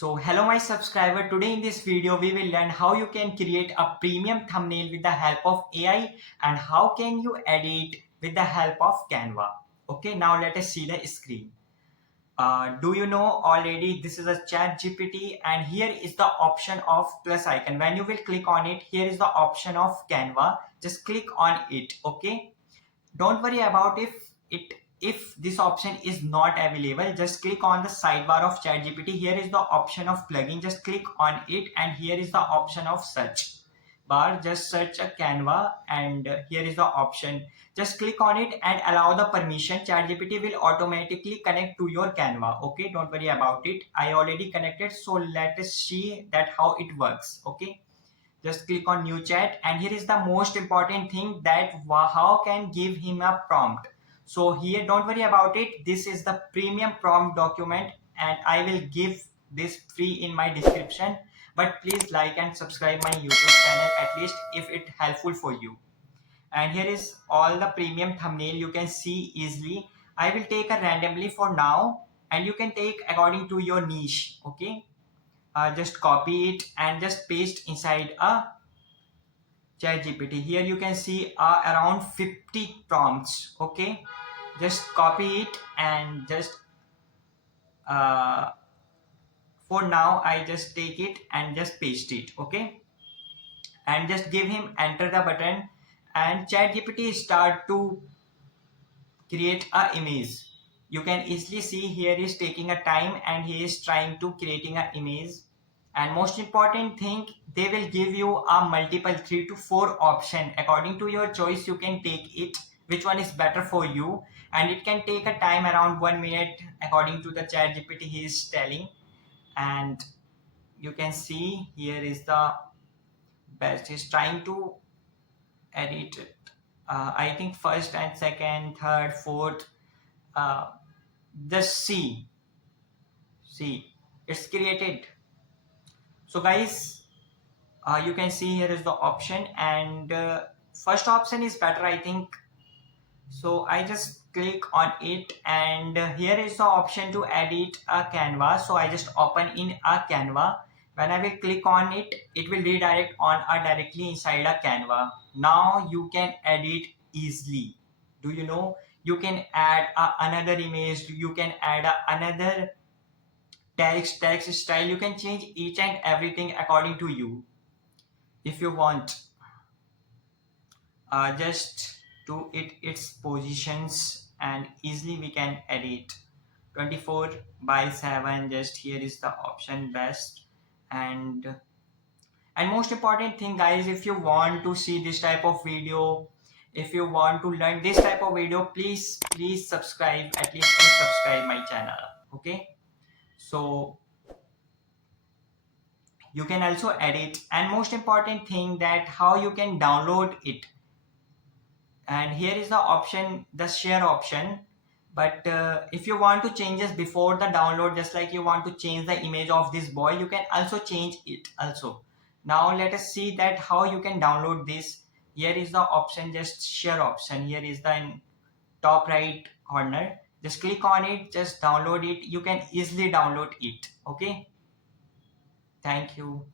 So hello my subscriber, today in this video we will learn how you can create a premium thumbnail with the help of AI and how can you edit with the help of Canva. Okay, now let us see the screen. Do you know already this is a ChatGPT and here is the option of plus icon. When you will click on it, here is the option of Canva. Just click on it. Okay, don't worry about if this option is not available. Just click on the sidebar of ChatGPT. Here is the option of plugin. Just click on it and here is the option of search bar. Just search a Canva and here is the option. Just click on it and allow the permission. ChatGPT will automatically connect to your Canva. Okay, don't worry about it. I already connected, so let us see that how it works. Okay, just click on new chat and here is the most important thing, that how can give him a prompt. So here don't worry about it, this is the premium prompt document and I will give this free in my description, but please like and subscribe my YouTube channel at least if it helpful for you. And here is all the premium thumbnail you can see easily. I will take a randomly for now and you can take according to your niche. Okay, just copy it and just paste inside a ChatGPT. Here you can see around 50 prompts. Okay, just copy it and just uh, for now I just take it and just paste it. Okay, and just give him enter the button and ChatGPT start to create a image. You can easily see here is taking a time and he is trying to creating an image. And most important thing, they will give you a multiple 3 to 4 option according to your choice. You can take it which one is better for you, and it can take a time around 1 minute according to the chat gpt he is telling. And you can see here is the best, he's trying to edit it. I think first and second, third, fourth, uh, just see it's created. So guys, you can see here is the option and first option is better I think. So I just click on it and here is the option to edit a canvas. So I just open in a Canva. When I will click on it, it will redirect on a directly inside a Canva. Now you can edit easily. Do you know, you can add another image, you can add another text style, you can change each and everything according to you if you want. Just to it its positions and easily we can edit 24/7. Just here is the option best. And most important thing guys, if you want to see this type of video, if you want to learn this type of video, please subscribe, at least please subscribe my channel. Okay, so you can also edit, and most important thing that how you can download it. And here is the option, the share option. But if you want to change this before the download, just like you want to change the image of this boy, you can also change it also. Now let us see that how you can download this. Here is the option, just share option. Here is the top right corner, just click on it, just download it. You can easily download it. Okay, thank you.